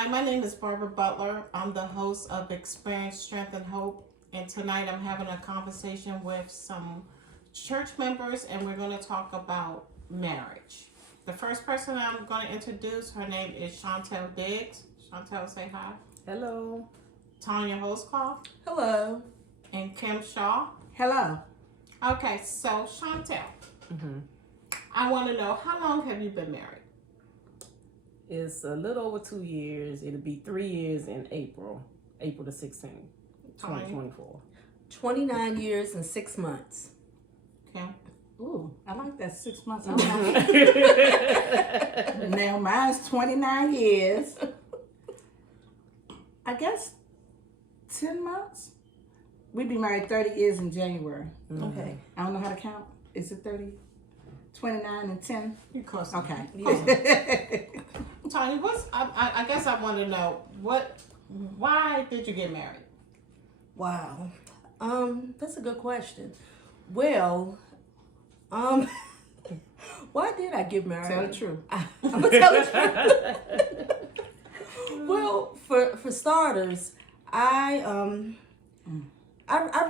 Hi, my name is Barbara Butler. I'm the host of Experience, Strength, and Hope. And tonight I'm having a conversation with some church members, and we're going to talk about marriage. The first person I'm going to introduce, her name is Chantel Diggs. Chantel, say hi. Hello. Tanya Hoscroft. Hello. And Kim Shaw. Hello. Okay, so Chantel, I want to know, how long have you been married? It's a little over 2 years. It'll be 3 years in April the 16th, 2024. 29 years and 6 months. Okay. Ooh, I like that 6 months. Now mine's 29 years. I guess 10 months. We'd be married 30 years in January. Okay. I don't know how to count. Is it 30? 29 and 10? Of course. Okay. Yeah. Tanya, I guess I want to know, why did you get married? Wow. That's a good question. Well, why did I get married? Tell the truth. I'm gonna tell the truth. Well, for starters, I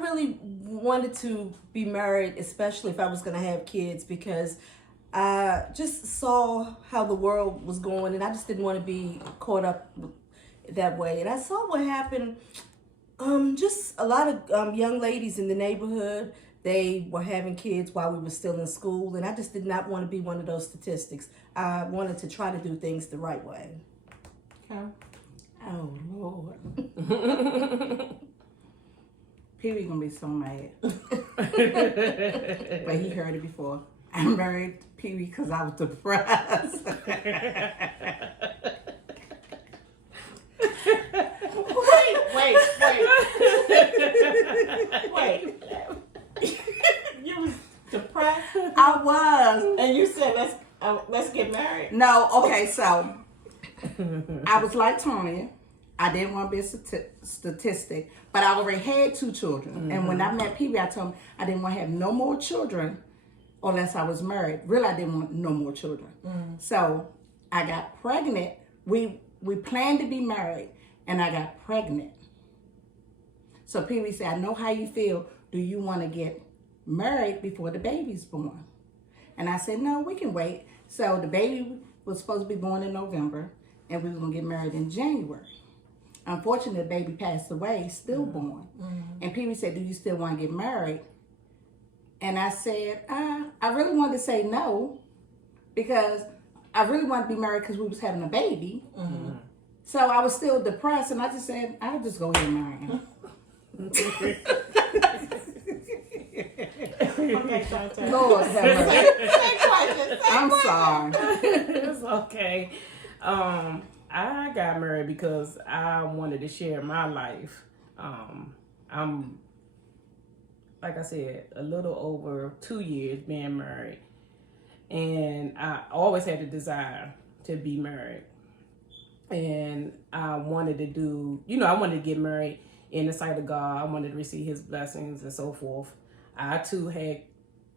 really wanted to be married, especially if I was going to have kids, because I just saw how the world was going, and I just didn't want to be caught up that way. And I saw what happened. Just a lot of young ladies in the neighborhood, they were having kids while we were still in school, and I just did not want to be one of those statistics. I wanted to try to do things the right way. Okay. Oh, Lord. Pee-wee gonna be so mad. But he heard it before. I married Pee-wee because I was depressed. Wait. You was depressed, I was. and you said let's get married. No, okay, so I was like Tanya. I didn't want to be a statistic, but I already had 2 children. And when I met Pee-wee, I told him I didn't want to have no more children unless I was married. Really, I didn't want no more children. So I got pregnant. We planned to be married, and I got pregnant. So Pee-wee said, I know how you feel. Do you want to get married before the baby's born? And I said, no, we can wait. So the baby was supposed to be born in November, and we were going to get married in January. Unfortunately, the baby passed away, stillborn. And Pee-wee said, do you still want to get married? And I said, I really wanted to say no, because I really wanted to be married because we was having a baby. So I was still depressed, and I just said, I'll just go ahead and marry him. Okay, Chantel. Lord have mercy. I'm sorry. It's okay. I got married because I wanted to share my life. I'm, like I said, a little over 2 years being married. And I always had the desire to be married. And I wanted to do, I wanted to get married in the sight of God. I wanted to receive his blessings and so forth. I too had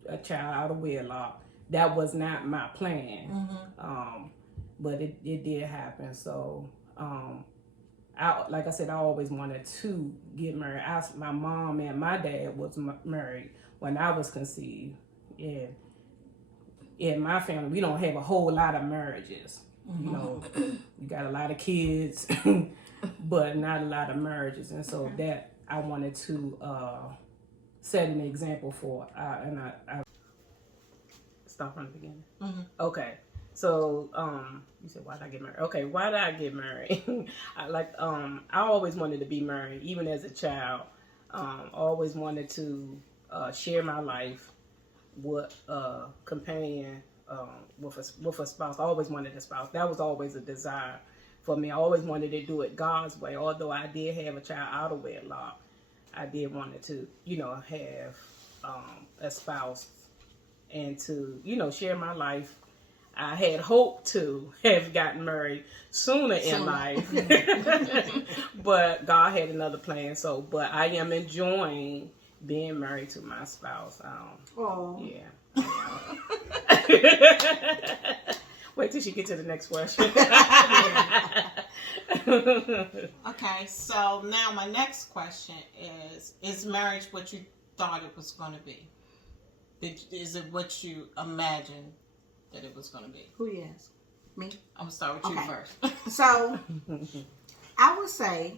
a child out of wedlock. That was not my plan. But it did happen. So, like I said, I always wanted to get married. My mom and my dad was married when I was conceived. And in my family, we don't have a whole lot of marriages. We got a lot of kids, but not a lot of marriages. And so that I wanted to set an example for. And I start from the beginning. Okay. So, you said, why did I get married? Okay, why did I get married? I always wanted to be married, even as a child. Always wanted to share my life with a companion, with a spouse. I always wanted a spouse. That was always a desire for me. I always wanted to do it God's way. Although I did have a child out of wedlock, I did wanted to, have a spouse and to, share my life. I had hoped to have gotten married sooner in life, but God had another plan. So, but I am enjoying being married to my spouse. Yeah. Wait till she get to the next question. Okay, so now my next question is marriage what you thought it was going to be? Is it what you imagined that it was going to be? Who you ask? Me? I'm going to start with you Okay. first. So, I would say,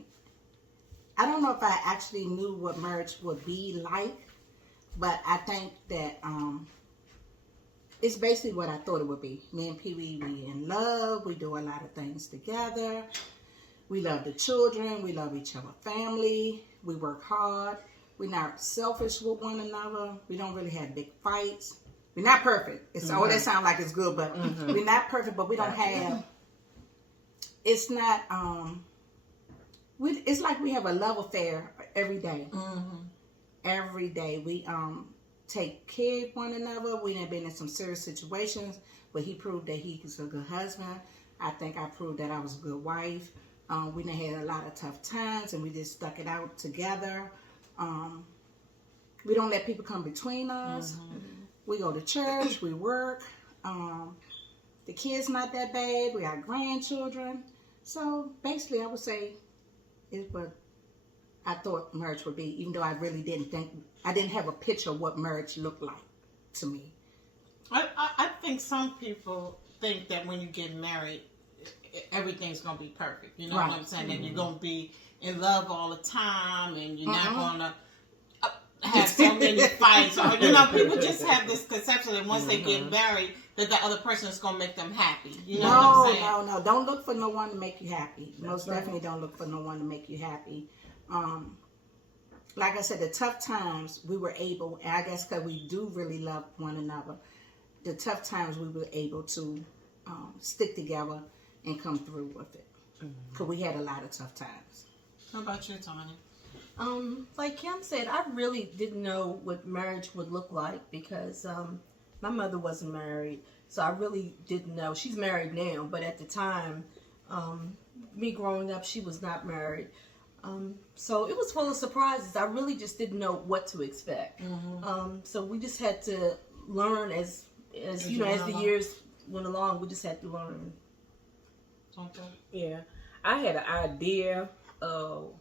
I don't know if I actually knew what marriage would be like, but I think that it's basically what I thought it would be. Me and Pee Wee, we in love. We do a lot of things together. We love the children. We love each other family. We work hard. We're not selfish with one another. We don't really have big fights. We're not perfect. It's that sounds like it's good, but we're not perfect. But we don't have. It's not. It's like we have a love affair every day. Every day we take care of one another. We have been in some serious situations, but he proved that he was a good husband. I think I proved that I was a good wife. We done had a lot of tough times, and we just stuck it out together. We don't let people come between us. We go to church. We work. The kids not that bad. We got grandchildren. So basically, I would say it's what I thought marriage would be, even though I really didn't think, I didn't have a picture of what marriage looked like to me. I think some people think that when you get married, everything's going to be perfect. You know what I'm saying? That you're going to be in love all the time and you're not going to have so many fights. Or, you know, people just have this conception that once they get married, that the other person is going to make them happy. You know what I'm saying? No. Don't look for no one to make you happy. Most definitely don't look for no one to make you happy. Like I said, the tough times we were able, and I guess because we do really love one another, the tough times we were able to stick together and come through with it. Because we had a lot of tough times. How about you, Tony? Like Kim said, I really didn't know what marriage would look like because my mother wasn't married, so I really didn't know. She's married now, but at the time, me growing up, she was not married. So it was full of surprises. I really just didn't know what to expect. So we just had to learn as you know, as the years went along. We just had to learn. Okay. Yeah, I had an idea of,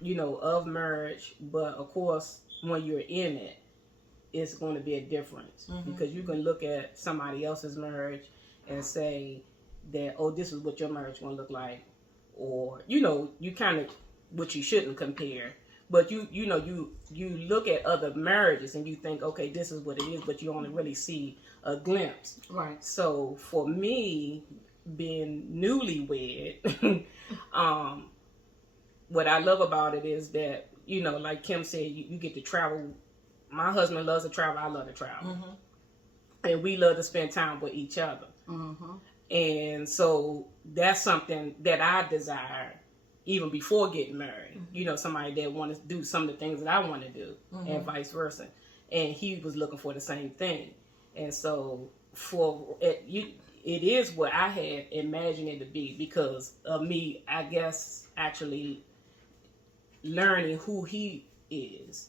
you know, of marriage, but of course, when you're in it, it's going to be a difference because you can look at somebody else's marriage and say that, oh, this is what your marriage going to look like, or you know, you kind of, what you shouldn't compare, but you look at other marriages and you think, okay, this is what it is, but you only really see a glimpse. Right. So for me, being newlywed, what I love about it is that, you know, like Kim said, you get to travel. My husband loves to travel. I love to travel. And we love to spend time with each other. And so that's something that I desire even before getting married. You know, somebody that wants to do some of the things that I want to do and vice versa. And he was looking for the same thing. And so it is what I had imagined it to be because of me, I guess, actually learning who he is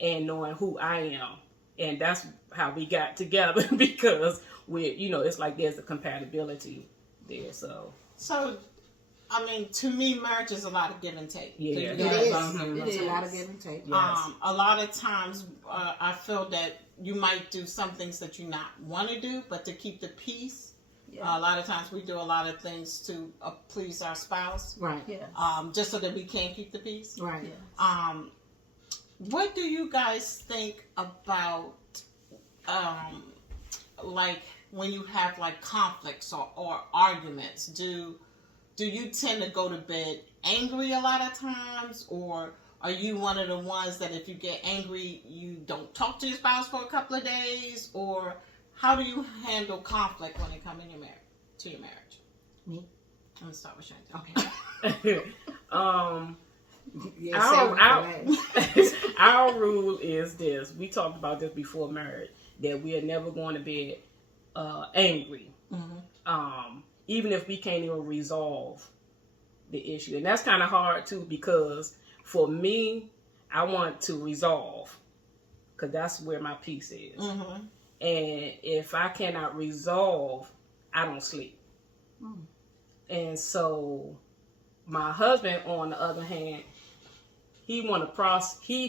and knowing who I am. And that's how we got together because we, you know, it's like there's a compatibility there. So I mean, to me, marriage is a lot of give and take. Yeah. It is. It's a lot of give and take. Yes. A lot of times, I feel that you might do some things that you not want to do, but to keep the peace. A lot of times we do a lot of things to please our spouse. Right. Yes. Just so that we can keep the peace. Right. Yes. What do you guys think about, like when you have like conflicts or arguments? Do you tend to go to bed angry a lot of times, or are you one of the ones that if you get angry, you don't talk to your spouse for a couple of days, or how do you handle conflict when it comes to your marriage? Me? I'm gonna start with Chantel. Okay. Yeah, Our rule is this. We talked about this before marriage, that we are never going to be angry. Even if we can't even resolve the issue. And that's kind of hard too, because for me, I want to resolve, because that's where my peace is. And if I cannot resolve, I don't sleep. And so my husband, on the other hand, he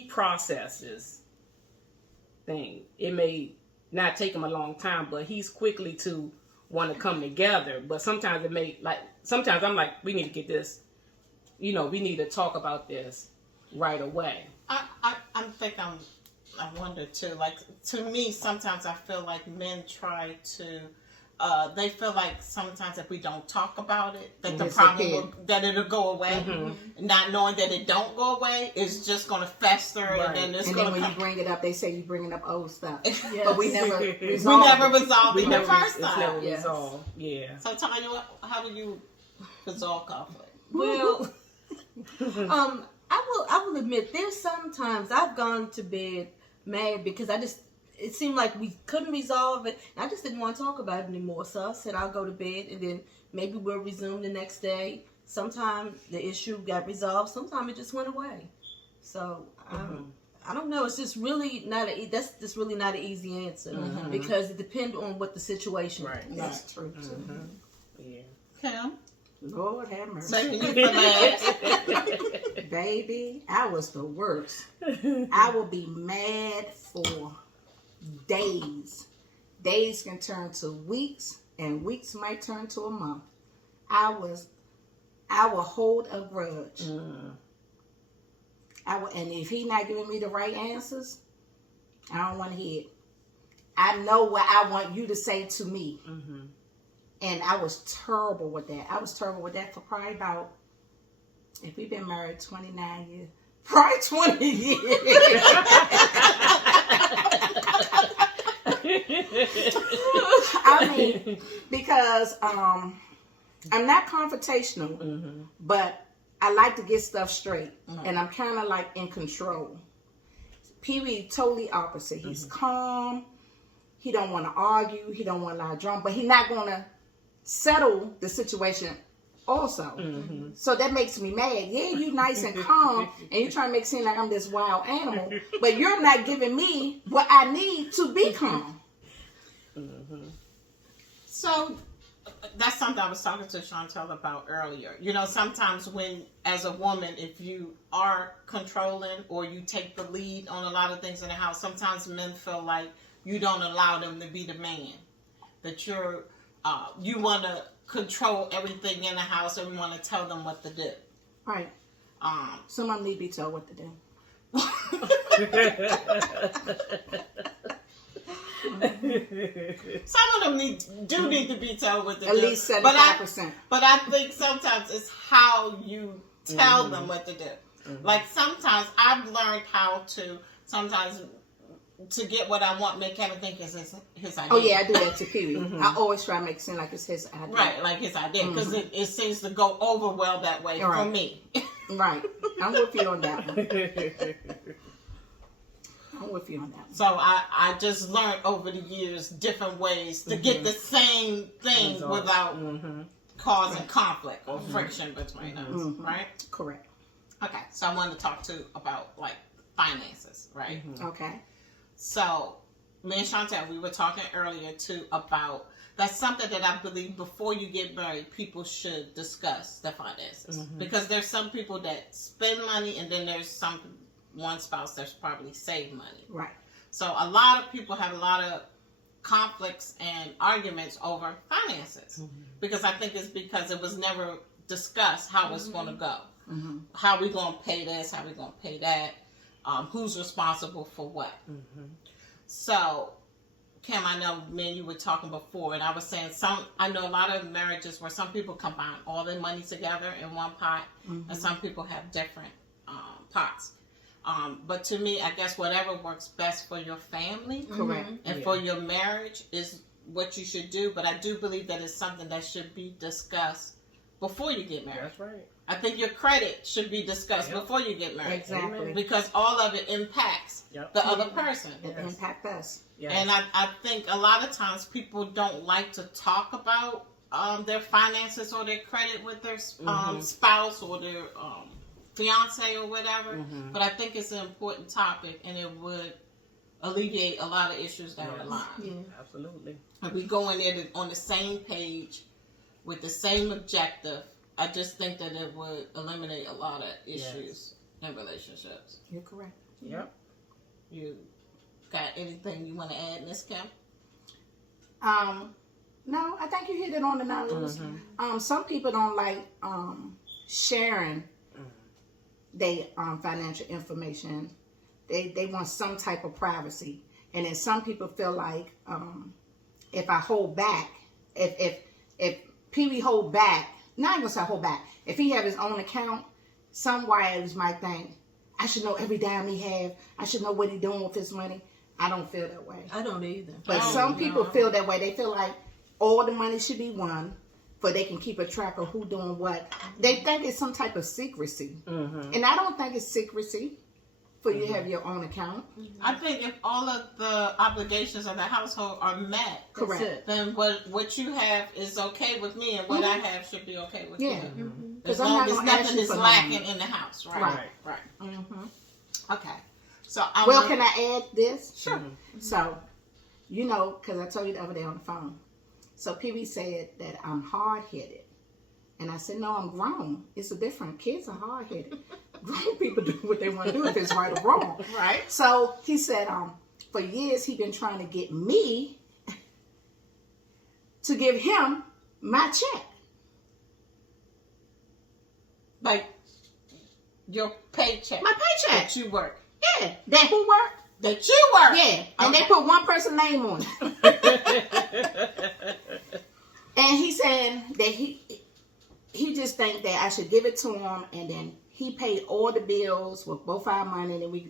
processes things. It may not take him a long time, but he's quickly to want to come together. But sometimes sometimes I'm like, we need to get this, we need to talk about this right away. I wonder too, like, to me, sometimes I feel like men try to, they feel like sometimes if we don't talk about it, that the problem that it'll go away. Not knowing that it don't go away, it's just going to fester, and then it's going to. And then when you bring it up, they say you're bringing up old stuff, Yes. but we never resolved it the first It's time. never resolved. Yeah. So Tanya, how do you resolve conflict? Well, I will admit there's sometimes I've gone to bed mad because it seemed like we couldn't resolve it. And I just didn't want to talk about it anymore. So I said I'll go to bed and then maybe we'll resume the next day. Sometimes the issue got resolved. Sometimes it just went away. So I don't know. It's just really that's just really not an easy answer because it depends on what the situation is. Right. That's true too. Yeah. Kim? Lord have mercy. Maybe you for last. Baby, I was the worst. I will be mad for days. Days can turn to weeks, and weeks might turn to a month. I will hold a grudge. And if he not giving me the right answers, I don't want to hear it. I know what I want you to say to me. And I was terrible with that. I was terrible with that for probably about, if we've been married 29 years, probably 20 years. I mean, because I'm not confrontational, but I like to get stuff straight. And I'm kind of like in control. Pee-wee, totally opposite. He's calm. He don't want to argue. He don't want a lot of drama. But he's not going to settle the situation also. So that makes me mad. Yeah, you nice and calm, and you trying to make it seem like I'm this wild animal, but you're not giving me what I need to be calm. So that's something I was talking to Chantel about earlier. Sometimes when, as a woman, if you are controlling or you take the lead on a lot of things in the house, sometimes men feel like you don't allow them to be the man. That you want to control everything in the house, and you want to tell them what to do. Right. Some of them need to be told what to do. Some of them need to be told what to do. At least 75%. But I think sometimes it's how you tell them what to do. Like sometimes I've learned how to to get what I want, make Kevin think it's his idea. Oh yeah, I do that to Pee-wee. I always try to make it seem like it's his idea. Right, like his idea, because it seems to go over well that way for me. Right, I'm with you on that one. So I just learned over the years different ways to get the same thing without causing conflict or friction between us, right? Correct. Okay, so I wanted to talk about like finances, right? Okay. So, me and Chantel, we were talking earlier too about that's something that I believe before you get married, people should discuss the finances. Because there's some people that spend money, and then there's one spouse that's probably save money. Right. So a lot of people have a lot of conflicts and arguments over finances. Because I think it's because it was never discussed how it's going to go. How we going to pay this, how we going to pay that. Who's responsible for what? So, Kim, I know me and you were talking before, and I was saying I know a lot of marriages where some people combine all their money together in one pot, and some people have different pots. But to me, I guess whatever works best for your family, correct, and for your marriage is what you should do. But I do believe that it's something that should be discussed before you get married. That's right. I think your credit should be discussed before you get married. Exactly. Because all of it impacts the other person. It impacts us. Yes. And I think a lot of times people don't like to talk about their finances or their credit with their spouse or their fiance or whatever. But I think it's an important topic, and it would alleviate a lot of issues down the line. Absolutely. If we go in there on the same page, with the same objective, I just think that it would eliminate a lot of issues in relationships. You're correct. Yep. You got anything you want to add, Miss Kim? No, I think you hit it on the nose. Some people don't like sharing their financial information. They want some type of privacy, and then some people feel like if I hold back, if Pee Wee hold back, not gonna say hold back. If he have his own account, some wives might think I should know every dime he have. I should know what he doing with his money. I don't feel that way. I don't either. But some people feel that way. They feel like all the money should be one, for they can keep a track of who doing what. They think it's some type of secrecy, and I don't think it's secrecy for you to have your own account. I think if all of the obligations of the household are met, Correct. then what you have is okay with me, and what I have should be okay with you. As I'm long not as gonna ask nothing you is for no lacking money. in the house, right? Okay. So Well, can I add this? Sure. So, because I told you the other day on the phone. So Pee Wee said that I'm hard-headed. And I said, no, I'm grown. It's a different. Kids are hard-headed. Grown people do what they want to do if it's right or wrong. Right. So he said, for years he been trying to get me to give him my check. Like your paycheck. My paycheck. That you work. Yeah. That who work? That you work. Yeah. And they put one person's name on it. And he said that he just think that I should give it to him, and then he paid all the bills with both our money, and then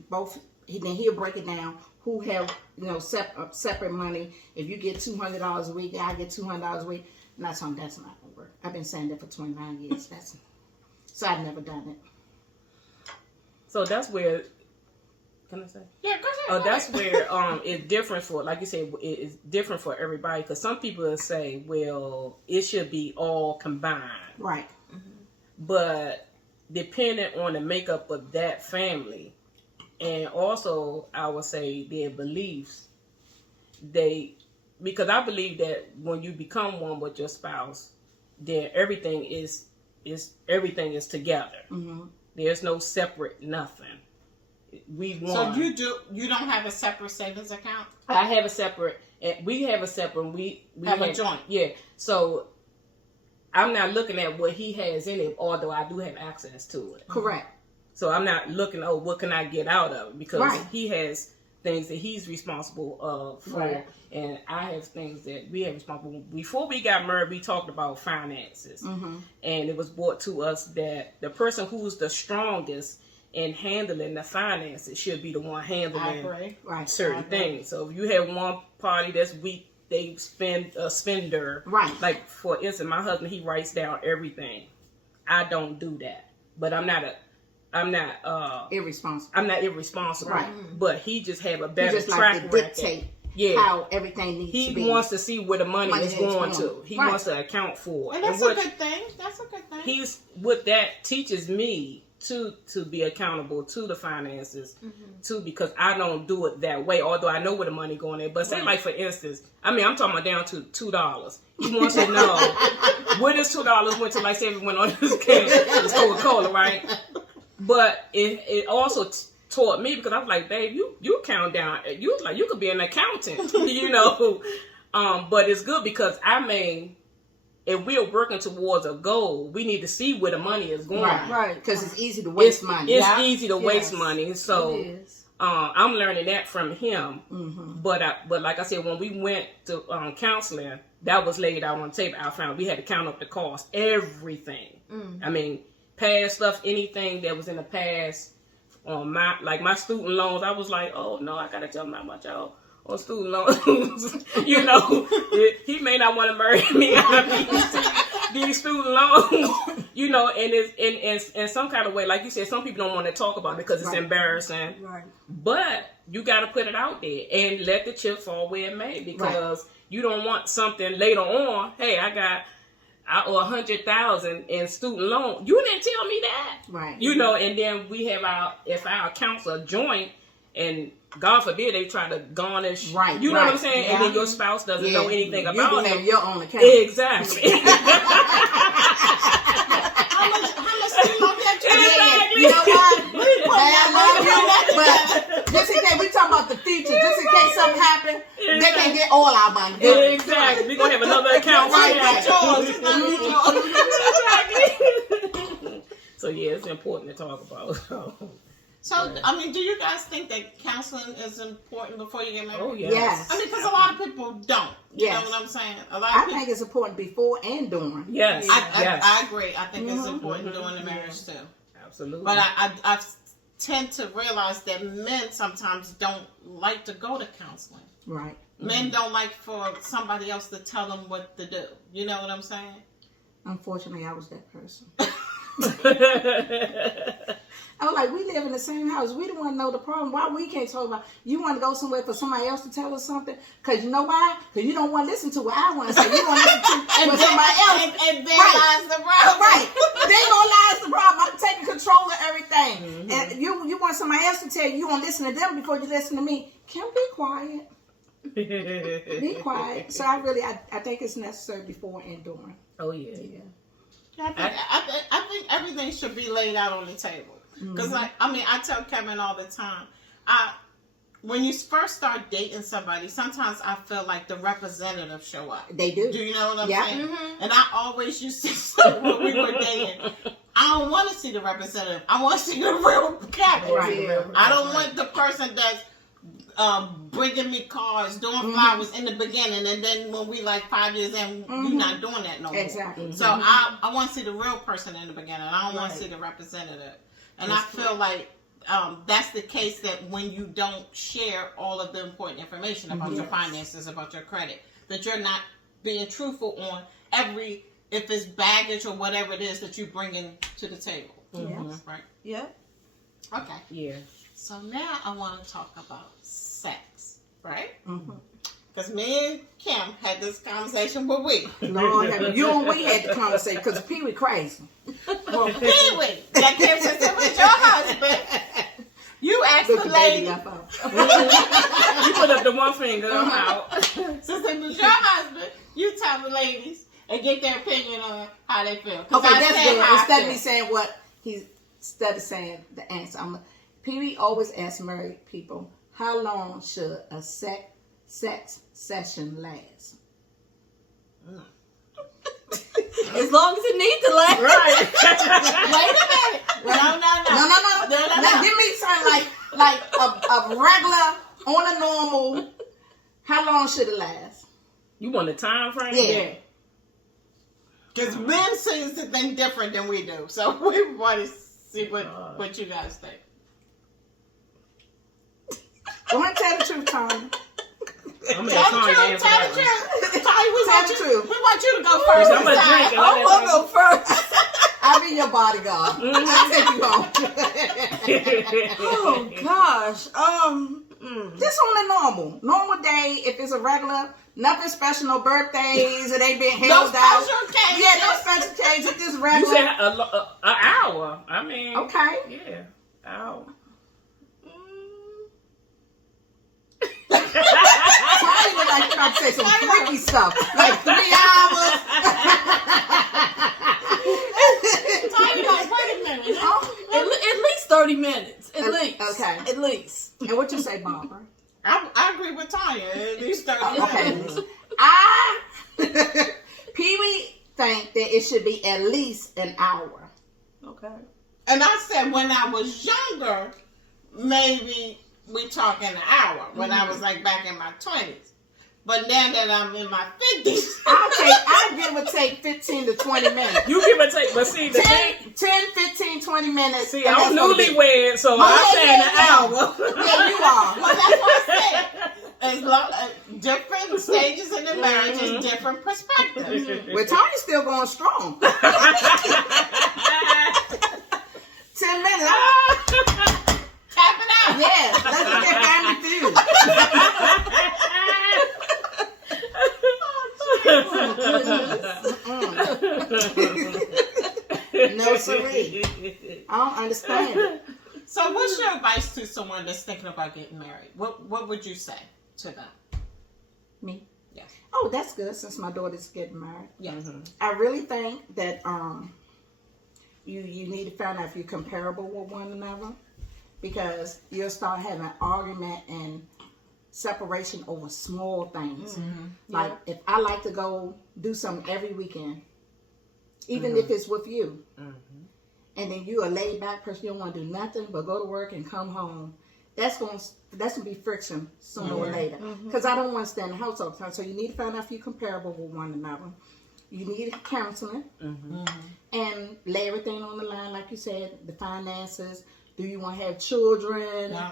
then he'll break it down. Who have separate money? If you get $200 a week, I get $200 a week. And I told him that's not gonna work. I've been saying that for 29 years. So I've never done it. So that's where. Can I say? Yeah, go ahead. That's where it's different for, like you said, it's different for everybody. Because some people will say, well, it should be all combined. Right. But depending on the makeup of that family, and also I would say their beliefs, because I believe that when you become one with your spouse, then everything is together. There's no separate nothing. So you don't have a separate savings account? I have a separate, and we have a separate. We have a joint. Yeah. So I'm not looking at what he has in it, although I do have access to it. Correct. So I'm not looking, what can I get out of it? Because Right. he has things that he's responsible for, Right. and I have things that we have responsible. Before we got married, we talked about finances, and it was brought to us that the person who's the strongest in handling the finances should be the one handling Right. certain things. So if you have one party that's weak, they spend a spender. Right. Like for instance, my husband, he writes down everything. I don't do that, but I'm not Irresponsible. I'm not irresponsible. Right. But he just have a He better just track like to record. dictate Yeah. how everything needs to be. He wants to see where the money is going to. He Right. wants to account for it. And that's a good thing. That's a good thing. He's what that teaches me to be accountable to the finances too, because I don't do it that way, although I know where the money going in. But say like for instance, I'm talking about down to $2. He wants to know where this $2 went to. Like say it went on this can, this Coca-Cola, right? But it also taught me, because I was like, babe, you count down. You was like, you could be an accountant, But it's good because if we're working towards a goal, we need to see where the money is going. Right. Because it's easy to waste money. It's easy to waste money. So It is. I'm learning that from him. Mm-hmm. But like I said, when we went to counseling, that was laid out on the table. I found we had to count up the cost, everything. I mean, past stuff, anything that was in the past. On my student loans, I was like, oh no, I gotta tell him how much y'all on student loans. He may not want to marry me out of these student loans, and it's in some kind of way, like you said, some people don't want to talk about it because it's embarrassing. Right. But you got to put it out there and let the chip fall where it may, because you don't want something later on. Hey, I owe $100,000 in student loan. You didn't tell me that, Right. And then we have if our accounts are joint, and God forbid they try to garnish, Right, you know what I'm right, saying, yeah. and then your spouse doesn't know anything you about have him. your own account. Exactly. How much do you want that? Exactly. You know what? I love you, but just in case we talking about the future, just in case something happens, they can get all our money. Exactly. We're gonna have another account for him. Exactly. So yeah, it's important to talk about. So, I mean, do you guys think that counseling is important before you get married? Oh yes. Yes. I mean, because a lot of people don't. You Yes. know what I'm saying? A lot of I people. think it's important before and during. Yes. Yes. I agree. I think it's important during the marriage too. Absolutely. But I tend to realize that men sometimes don't like to go to counseling. Right. Men don't like for somebody else to tell them what to do. You know what I'm saying? Unfortunately, I was that person. I was like, we live in the same house. We don't want to know the problem. Why we can't talk about? You want to go somewhere for somebody else to tell us something? Because you know why? Because you don't want to listen to what I want to say. You want to listen to what somebody else. And then lies the problem. Right. They gonna lie is the problem. I'm taking control of everything. And you want somebody else to tell you, you want to listen to them before you listen to me. Can we be quiet? Be quiet. So I think it's necessary before and during. Oh yeah. I think everything should be laid out on the table. Because, I tell Kevin all the time, when you first start dating somebody, sometimes I feel like the representative show up. They do. Do you know what I'm Yeah. saying? And I always used to say when we were dating, I don't want to see the representative. I want to see the real Kevin. Right. I don't want the person that's bringing me cars, doing flowers in the beginning, and then when we like 5 years in, you're not doing that no more. Exactly. So I want to see the real person in the beginning. I don't want to see the representative. And I feel like that's the case that when you don't share all of the important information about your finances, about your credit, that you're not being truthful on if it's baggage or whatever it is that you bring in to the table. Right? Yeah. Okay. Yeah. So now I want to talk about sex, right? Because me and Kim had this conversation with Lord, you and we had the conversation because Pee Wee crazy. Well, Pee-wee, that came since it was your husband. You asked the lady. You put up the one finger. I'm out. Since it was your husband, you tell the ladies and get their opinion on how they feel. Okay, that's good. Instead of me saying instead of saying the answer, Pee Wee always asks married people, how long should a sex session last? As long as it needs to last. Right. Wait a minute. No. Now give me something like a regular, on a normal. How long should it last? You want a time frame? Yeah. Because men see things different than we do. So we want to see what you guys think. Go ahead and tell the truth, Tony. I'm gonna tell you Tell the truth. Tony, we want you to go first. I'm gonna drink and I'm gonna go first. I'll be your bodyguard. I'll take you home. Oh gosh. Just on a normal day. If it's a regular, nothing special, no birthdays, it ain't been held out. No special occasion. Yeah, no special occasion. It's just You regular. said an hour. I mean. Okay. Yeah. Hour. Tony look like you're about to say some freaky stuff. Like 3 hours. Tony, like, wait a minute. At least 30 minutes. At least. Okay. At least. And what you say, Barbara? I agree with Tanya. At least 30 minutes. Okay. Pee Wee think that it should be at least an hour. Okay. And I said when I was younger, maybe we talk in an hour. When I was like back in my 20s. But now that I'm in my 50s, I'll give or take 15 to 20 minutes. You give or take, but see the 10, thing. 15, 20 minutes. See, I'm newlywed, so I'm saying an hour. Yeah, you are. well, that's what I said. As long, different stages in the marriage and different perspectives. Well, Tony's still going strong. 10 minutes. Tap it out. Yeah, let's look at Family Feud. No, siree. I don't understand it. So So what's your advice to someone that's thinking about getting married? What would you say to them? Me? Yeah. Oh, that's good since my daughter's getting married. Yeah. I really think that you need to find out if you're comparable with one another, because you'll start having an argument and separation over small things. Like if I like to go do something every weekend, even if it's with you, and then you a laid back person, you don't want to do nothing but go to work and come home. That's gonna be friction sooner or later. Because I don't want to stay in the house all the time. So you need to find out if you're comparable with one another. You need counseling and lay everything on the line, like you said, the finances. Do you want to have children? Yeah.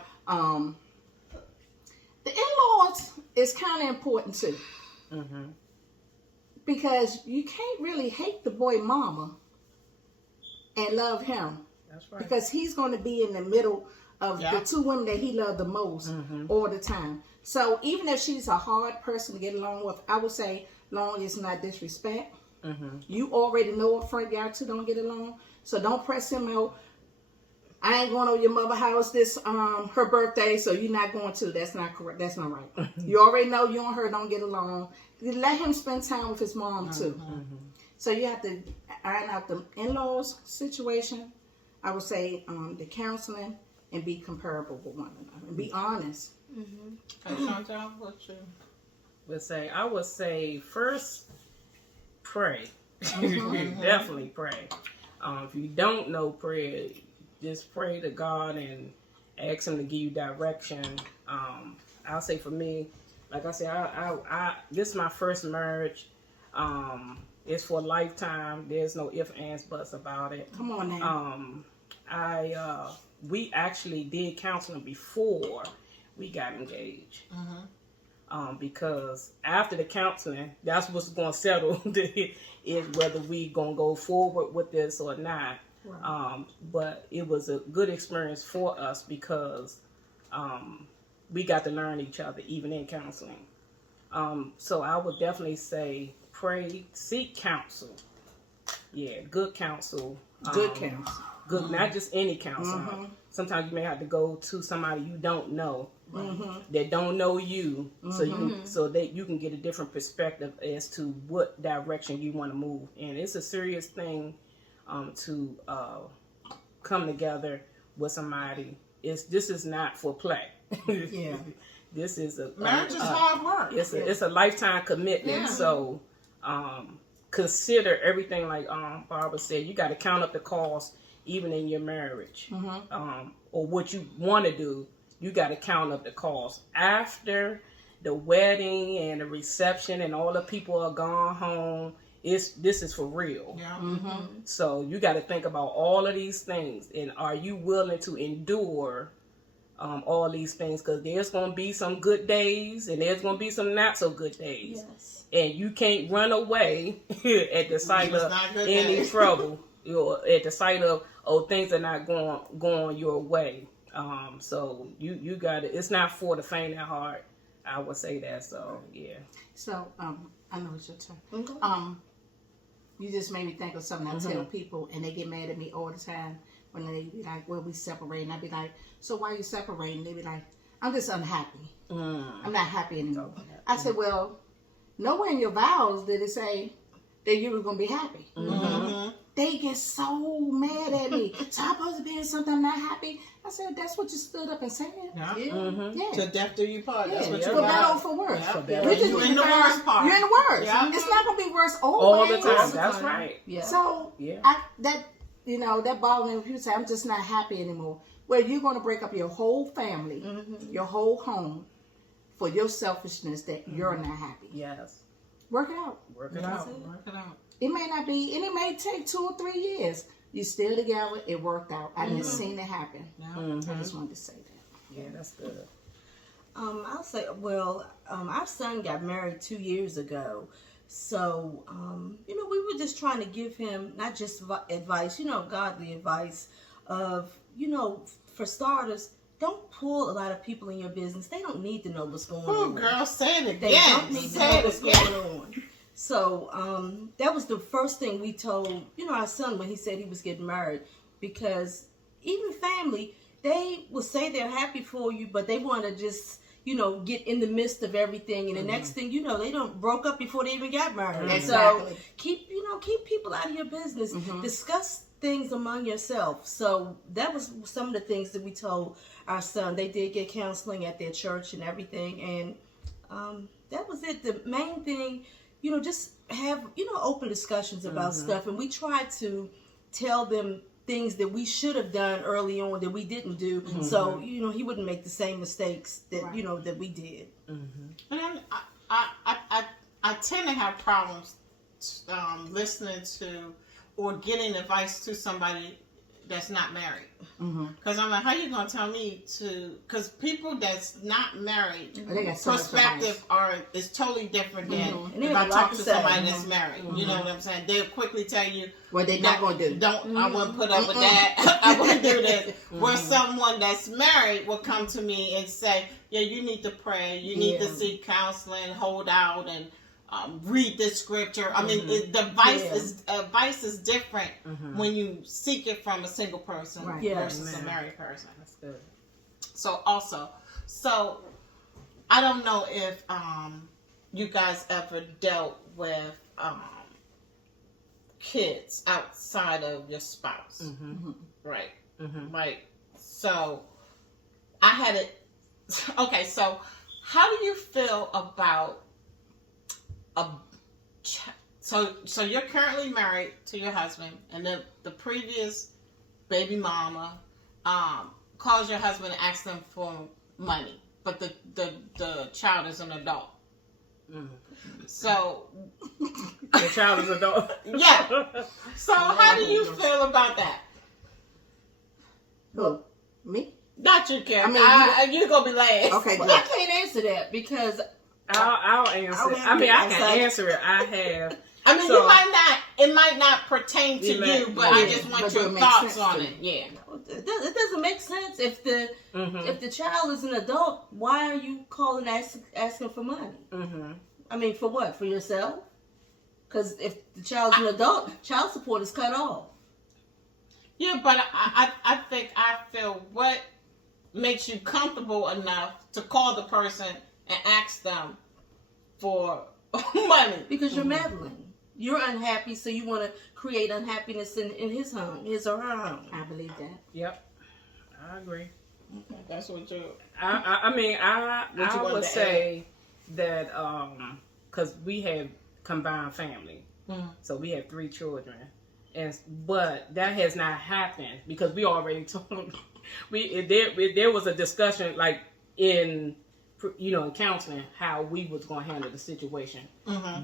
The in-laws is kind of important too. Because you can't really hate the boy mama and love him. That's right. Because he's going to be in the middle of the two women that he loved the most all the time. So even if she's a hard person to get along with, I would say, long as not disrespect. You already know up front y'all two don't get along. So don't press him out. I ain't going to your mother's house this her birthday, so you're not going to. That's not correct. That's not right. You already know you and her don't get along. Let him spend time with his mom too. So you have to iron out the in-laws situation. I would say the counseling and be comparable with one another and be honest. Chantal, what you I would say first pray. Definitely pray. If you don't know prayer, just pray to God and ask Him to give you direction. I'll say for me, like I said, I this is my first marriage. It's for a lifetime. There's no ifs, ands, buts about it. Come on now. We actually did counseling before we got engaged. Because after the counseling, that's what's going to settle is whether we going to go forward with this or not. Right. But it was a good experience for us because we got to learn each other even in counseling. So I would definitely say pray, seek counsel. Yeah, good counsel. Good counsel. Good, not just any counsel. Sometimes you may have to go to somebody you don't know that don't know you, so that you can get a different perspective as to what direction you want to move. And it's a serious thing to come together with somebody. This is not for play. Yeah. This is marriage is hard work. It's a lifetime commitment. Yeah. So consider everything, like Barbara said. You got to count up the cost, even in your marriage, or what you want to do. You got to count up the cost after the wedding and the reception, and all the people are gone home. This is for real. Yeah. So you got to think about all of these things, and are you willing to endure all these things? Because there's going to be some good days, and there's going to be some not so good days. Yes. And you can't run away at the sight of any trouble, or at the sight of things are not going your way. So you got it. It's not for the faint at heart. I would say that. So yeah. So I know it's your turn. You just made me think of something I tell people, and they get mad at me all the time when they be like, "Well, we separate," and I be like, "So why you separating?" They be like, "I'm just unhappy. I'm not happy anymore." I said, "Well, nowhere in your vows did it say that you were gonna be happy." They get so mad at me. So I'm supposed to be in something I'm not happy. I said, "That's what you stood up and said." Yeah. Yeah. To death do you part. That's what you For better or got. for worse. Yeah. You just You're need in to the find out- worst part. You're in the worst. Yeah. It's not gonna be worse All the always. time. That's right. Yeah. So Yeah. that bothers me when people say I'm just not happy anymore. Well, you're gonna break up your whole family, your whole home, for your selfishness that you're not happy. Yes. Work it out. Work it out. Work it out. It may not be, and it may take 2 or 3 years. You still together. It worked out. I didn't seen it happen. I just wanted to say that. Yeah, that's good. I'll say, well, our son got married 2 years ago. So, we were just trying to give him not just advice, godly advice of, for starters, don't pull a lot of people in your business. They don't need to know what's going Oh, on. girl, say it again. They don't need to know Say it what's again. going on. So that was the first thing we told, our son when he said he was getting married, because even family, they will say they're happy for you, but they want to just, get in the midst of everything. And the next thing you know, they don't broke up before they even got married. Exactly. So keep people out of your business. Discuss things among yourself. So that was some of the things that we told our son. They did get counseling at their church and everything. And that was it. The main thing, just have, open discussions about stuff. And we try to tell them things that we should have done early on that we didn't do. So, he wouldn't make the same mistakes that, that we did. And I tend to have problems listening to or getting advice to somebody that's not married. Because I'm like, how you going to tell me to, because people that's not married, perspective is totally different than if I talk to somebody that's married. You know what I'm saying? They'll quickly tell you what they're not going to do. I wouldn't put up with that. I wouldn't do this. Where someone that's married will come to me and say, yeah, you need to pray. You need to seek counseling, hold out, and read the scripture. I mean, the advice is different when you seek it from a single person versus a married person. That's good. So I don't know if you guys ever dealt with kids outside of your spouse, right? Like, so I had it. Okay, so how do you feel about so you're currently married to your husband, and the previous baby mama calls your husband and asks them for money, but the child is an adult. So the child is an adult. Yeah. So how do you feel about that? Who? Me? Not you, Karen. I mean, you're gonna be last. Okay, well, I can't answer that because I'll answer. I can answer it. I have. I mean, it might not pertain to you, but I just want your thoughts on it. Yeah. It doesn't make sense if the child is an adult. Why are you calling asking for money? I mean, for what? For yourself? Because if the child's an adult, child support is cut off. Yeah, but I feel what makes you comfortable enough to call the person and ask them for money. Because you're meddling. You're unhappy, so you want to create unhappiness in his home, his or her home. I believe that. Yep. I agree. Okay, that's what you... I would say that, because we have combined family. So we have 3 children. But that has not happened because we already told them. There was a discussion, like, in counseling, how we was going to handle the situation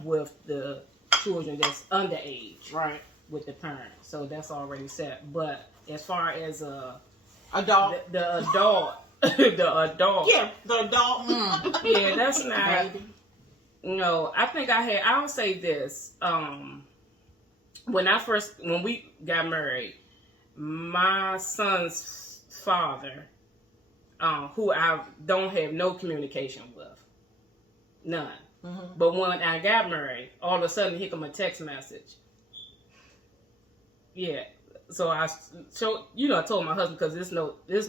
with the children that's underage, right, with the parents. So that's already set. But as far as adult, the adult, yeah, the adult, yeah, that's not. No, I think I'll say this. When we got married, my son's father, who I don't have no communication with, none. But when I got married, all of a sudden he come a text message. Yeah, so I told my husband, because there's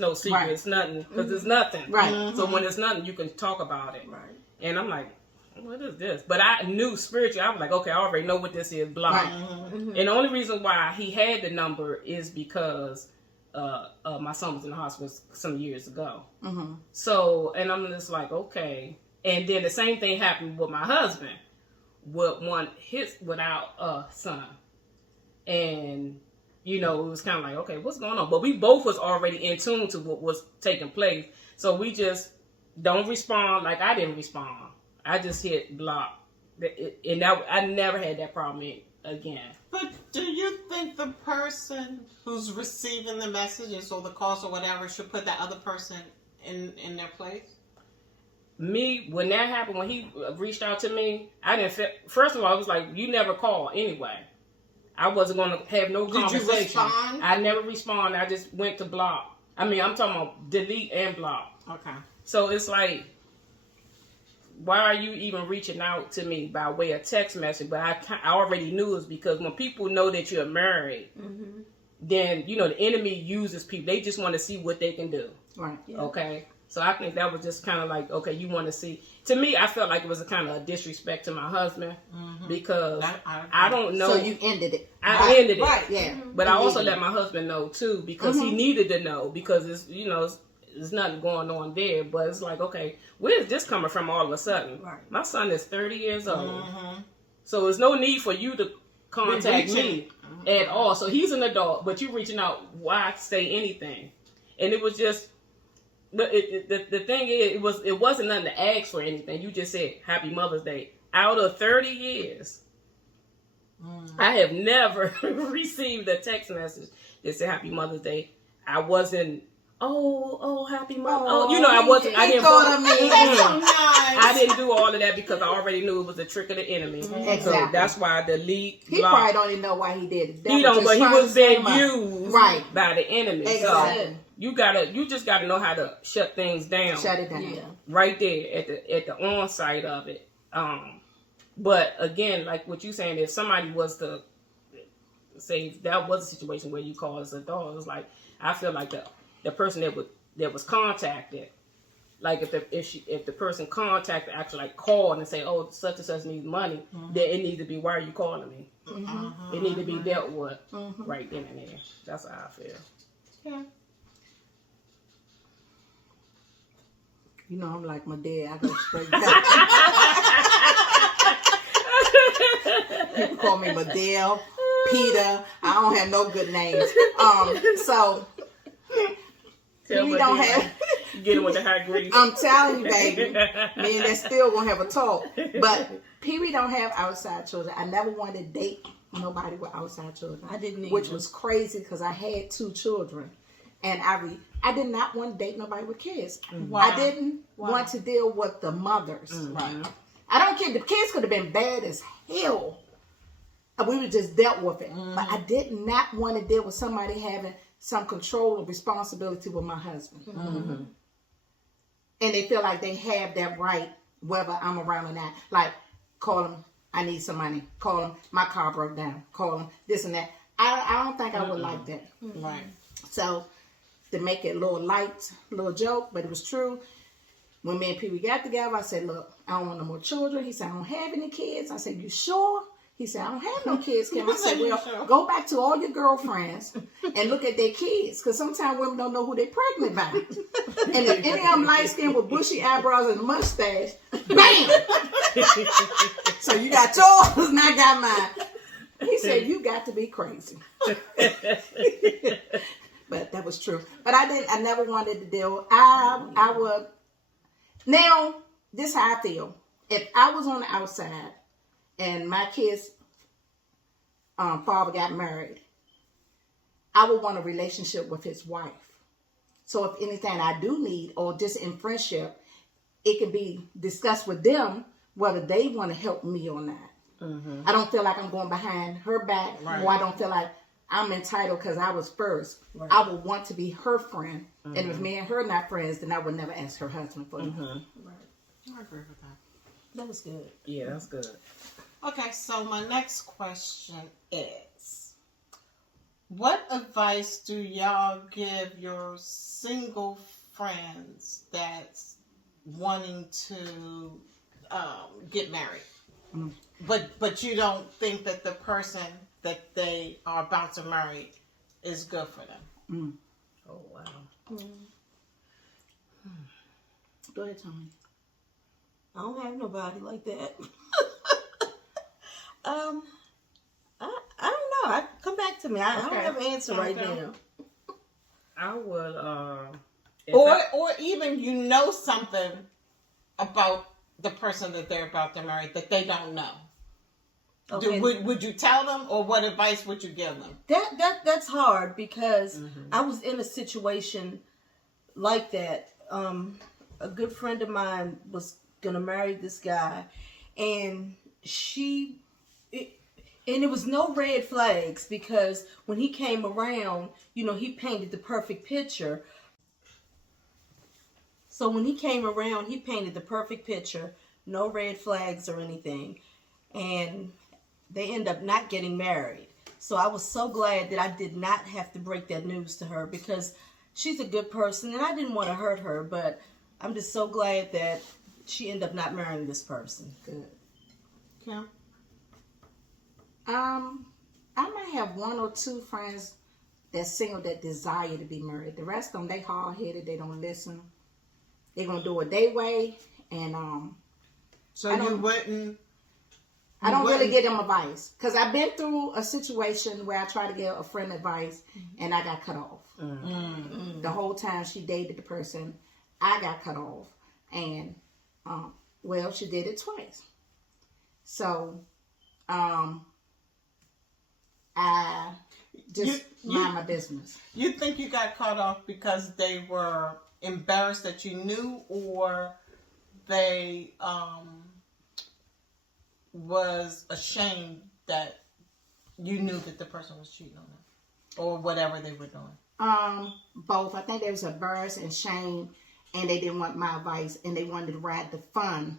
no secret, right. It's nothing, because it's nothing. Right. So when it's nothing, you can talk about it. Right. And I'm like, what is this? But I knew spiritually, I was like, okay, I already know what this is, blah. Right. And the only reason why he had the number is because my son was in the hospital some years ago. So, and I'm just like, okay. And then the same thing happened with my husband, with our son. And, it was kind of like, okay, what's going on? But we both was already in tune to what was taking place. So we just don't respond like I didn't respond. I just hit block. And I never had that problem again. But do you think the person who's receiving the messages or the calls or whatever should put that other person in their place? Me, when that happened, when he reached out to me, I didn't feel, first of all, I was like, you never call anyway. I wasn't going to have no conversation. Did you respond? I never respond. I just went to block. I mean, I'm talking about delete and block. Okay. So it's like, why are you even reaching out to me by way of text message? But I already knew it's because when people know that you're married, then the enemy uses people. They just want to see what they can do. Right. Yeah. Okay. So I think that was just kind of like, okay, you want to see. To me, I felt like it was a kind of a disrespect to my husband because I don't know. So you ended it. I ended it. Right. Yeah. But I also let my husband know too because he needed to know because it's there's nothing going on there. But it's like, okay, where is this coming from all of a sudden? Right. My son is 30 years old, so there's no need for you to contact me at all. So he's an adult, but you reaching out. Why say anything? And it was just. The thing is, it wasn't nothing to ask for anything. You just said Happy Mother's Day. Out of 30 years, I have never received a text message that said Happy Mother's Day. I wasn't. Oh, Happy Mother. I wasn't. I didn't. I didn't do all of that because I already knew it was a trick of the enemy. Exactly. So that's why I delete. He probably don't even know why he did it. He don't, but he was being used by the enemy. Exactly. So, you just gotta know how to shut things down. Shut it down. Yeah. Right there at the on site of it. But again, like what you saying, if somebody was to say that was a situation where you call us a dog, it's like I feel like the person that was contacted, like if the person contacted actually like called and say, oh, such and such needs money, then it needs to be, why are you calling me? It needs to be dealt with right then and there. That's how I feel. Yeah. I'm like my dad. I go straight down. People call me Madelle, Peter. I don't have no good names. So we don't have. Get it with the high grease. I'm telling you, baby. Me and that still gonna have a talk. But Pee Wee don't have outside children. I never wanted to date nobody with outside children. I didn't either. Which was crazy because I had 2 children. And I did not want to date nobody with kids. Wow. I didn't want to deal with the mothers. Right. I don't care. The kids could have been bad as hell. And we would just dealt with it. But I did not want to deal with somebody having some control or responsibility with my husband. And they feel like they have that right whether I'm around or not. Like, call them, I need some money. Call them, my car broke down. Call them, this and that. I don't think I would like that. Right. So, to make it a little light, a little joke, but it was true. When me and Pee Wee got together, I said, look, I don't want no more children. He said, I don't have any kids. I said, you sure? He said, I don't have no kids, Kim. I said, well, go back to all your girlfriends and look at their kids. Because sometimes women don't know who they're pregnant by. And if any of them light-skinned with bushy eyebrows and a mustache, bam! So you got yours and I got mine. He said, you got to be crazy. But that was true. But I never wanted to deal. I would. Now, this is how I feel. If I was on the outside and my kid's father got married, I would want a relationship with his wife. So if anything I do need, or just in friendship, it can be discussed with them whether they want to help me or not. I don't feel like I'm going behind her back, or I don't feel like I'm entitled because I was first. Right. I would want to be her friend. And if me and her are not friends, then I would never ask her husband for me. Right. I agree with that. That was good. Yeah, that's good. Okay, so my next question is, what advice do y'all give your single friends that's wanting to get married? But you don't think that the person that they are about to marry is good for them. Oh, wow. Go ahead, Tommy. I don't have nobody like that. I don't know. Come back to me. I don't have an answer right now. I would, or even you know something about the person that they're about to marry that they don't know. Okay. Would you tell them, or what advice would you give them? That's hard because I was in a situation like that. A good friend of mine was gonna marry this guy, and it was no red flags because when he came around, he painted the perfect picture. So when he came around, he painted the perfect picture, no red flags or anything, and they end up not getting married. So I was so glad that I did not have to break that news to her, because she's a good person and I didn't want to hurt her, but I'm just so glad that she ended up not marrying this person. Good. Kim? I might have one or two friends that's single that desire to be married. The rest of them, they hard-headed, they don't listen. They're going to do it their way, and So you wouldn't... I don't really give them advice, because I've been through a situation where I tried to give a friend advice and I got cut off. The whole time she dated the person, I got cut off. And, well, she did it twice. So, I just mind my business. You think you got cut off because they were embarrassed that you knew, or they was ashamed that you knew that the person was cheating on them, or whatever they were doing? Both. I think there was embarrassed and shame, and they didn't want my advice, and they wanted to ride the fun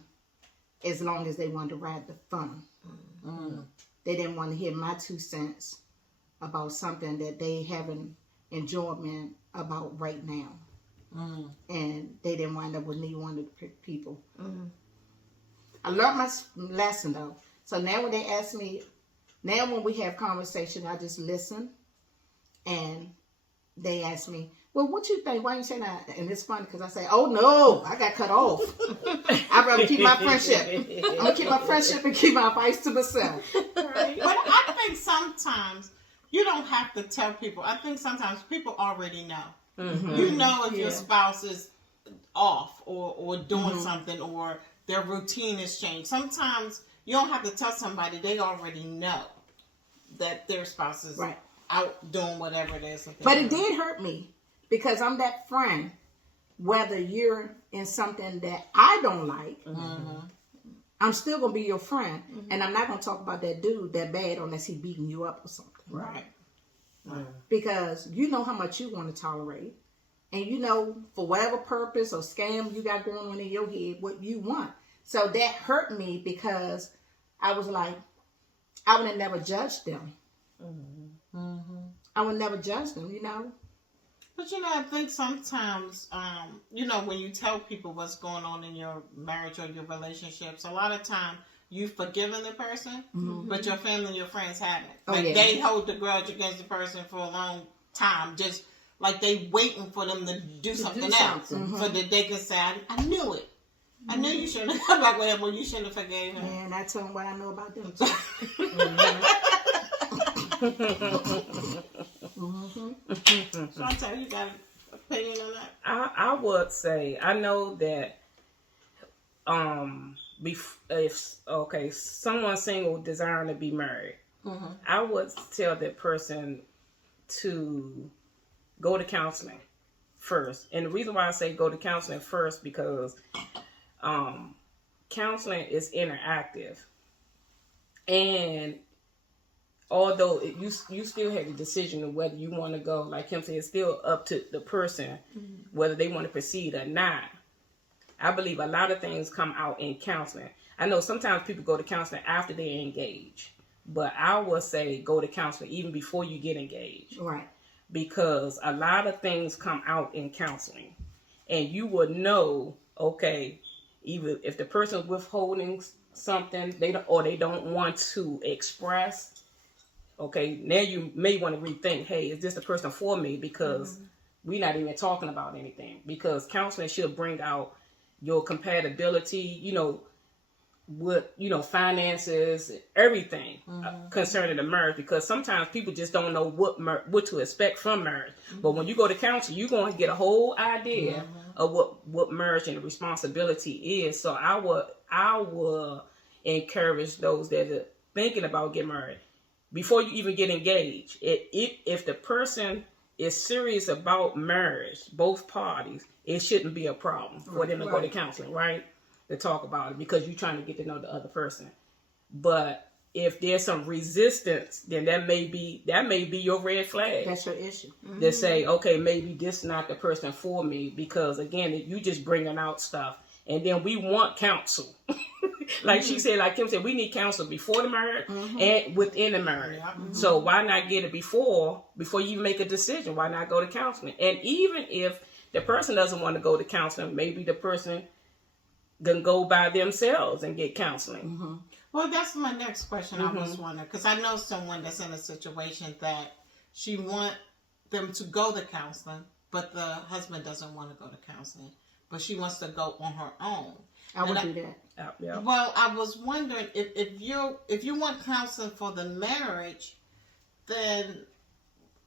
as long as they wanted to ride the fun. They didn't want to hear my 2 cents about something that they having enjoyment about right now. And they didn't wind up with neither one of the people. I learned my lesson, though. So now when they ask me, now when we have conversation, I just listen. And they ask me, well, what you think? Why you saying that? And it's funny because I say, oh, no, I got cut off. I'd rather keep my friendship. I'm going to keep my friendship and keep my advice to myself. Right. But I think sometimes you don't have to tell people. I think sometimes people already know. You know if your spouse is off or doing something, or their routine has changed. Sometimes you don't have to tell somebody. They already know that their spouse is out doing whatever it is. But it did hurt me, because I'm that friend, whether you're in something that I don't like, I'm still going to be your friend. And I'm not going to talk about that dude that bad unless he beating you up or something. Right. Because you know how much you want to tolerate. And you know, for whatever purpose or scam you got going on in your head, what you want. So that hurt me, because I was like, I would have never judged them. I would never judge them, you know. But I think sometimes, when you tell people what's going on in your marriage or your relationships, a lot of time you've forgiven the person, but your family and your friends haven't. They hold the grudge against the person for a long time, just like they waiting for them to do something else, so that they can say, I knew it. I knew you shouldn't have come back with him, when you shouldn't have forgave him. And I tell them what I know about them. So I tell you, got an opinion on that? I would say, I know that if someone single desiring to be married, I would tell that person to go to counseling first. And the reason why I say go to counseling first, because counseling is interactive, and although you still have the decision of whether you want to go, like him said, it's still up to the person whether they want to proceed or not. I believe a lot of things come out in counseling. I know sometimes people go to counseling after they're engaged, but I would say go to counseling even before you get engaged. Right. Because a lot of things come out in counseling, and you would know, okay, even if the person is withholding something, they don't want to express. Okay, now you may want to rethink, hey, is this the person for me? Because we're not even talking about anything. Because counseling should bring out your compatibility, with, finances, everything concerning the marriage. Because sometimes people just don't know what to expect from marriage. But when you go to counseling, you're going to get a whole idea of what marriage and responsibility is. So I would encourage those that are thinking about getting married, before you even get engaged, if the person is serious about marriage, both parties, it shouldn't be a problem for them to go to counseling, right? To talk about it, because you're trying to get to know the other person. But if there's some resistance, then that may be your red flag. That's your issue. To say, okay, maybe this is not the person for me, because again, you just bringing out stuff, and then we want counsel. Like she said, like Kim said, we need counsel before the marriage and within the marriage. So why not get it before you even make a decision? Why not go to counseling? And even if the person doesn't want to go to counseling, maybe the person can go by themselves and get counseling. Well, that's my next question. I was wondering, because I know someone that's in a situation that she want them to go to counseling, but the husband doesn't want to go to counseling, but she wants to go on her own. I would do that. Yeah. Well, I was wondering if you want counseling for the marriage, then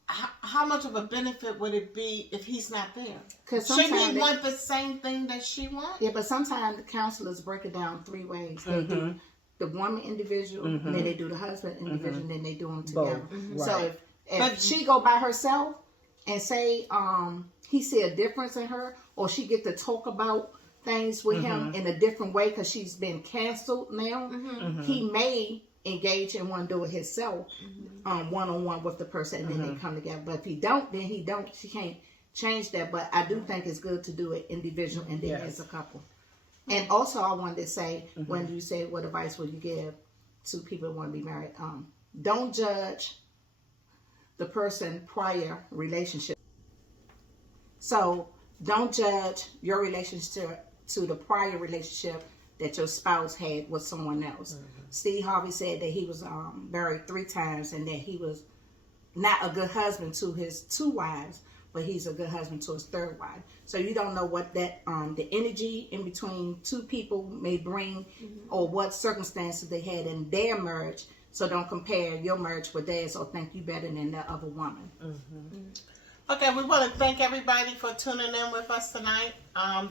how much of a benefit would it be if he's not there? Because should he want the same thing that she wants? Yeah, but sometimes the counselors break it down 3 ways. They do the woman individual, and then they do the husband individual, and then they do them together. So if she go by herself and say he see a difference in her, or she get to talk about things with him in a different way because she's been canceled now, he may engage and want to do it himself one-on-one with the person, and then they come together. But if he don't, then he don't. She can't change that. But I do think it's good to do it individual and then as a couple. And also I wanted to say, when you say what advice would you give to people who want to be married, don't judge the person prior relationship. So don't judge your relationship to the prior relationship that your spouse had with someone else. Steve Harvey said that he was married 3 times and that he was not a good husband to his 2 wives, but he's a good husband to his 3rd wife. So you don't know what that the energy in between 2 people may bring, or what circumstances they had in their marriage. So don't compare your marriage with theirs or think you better than the other woman. Okay, we want to thank everybody for tuning in with us tonight.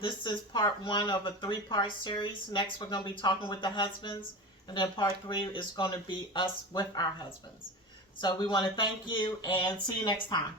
This is part 1 of a 3-part series. Next, we're going to be talking with the husbands. And then part 3 is going to be us with our husbands. So we want to thank you and see you next time.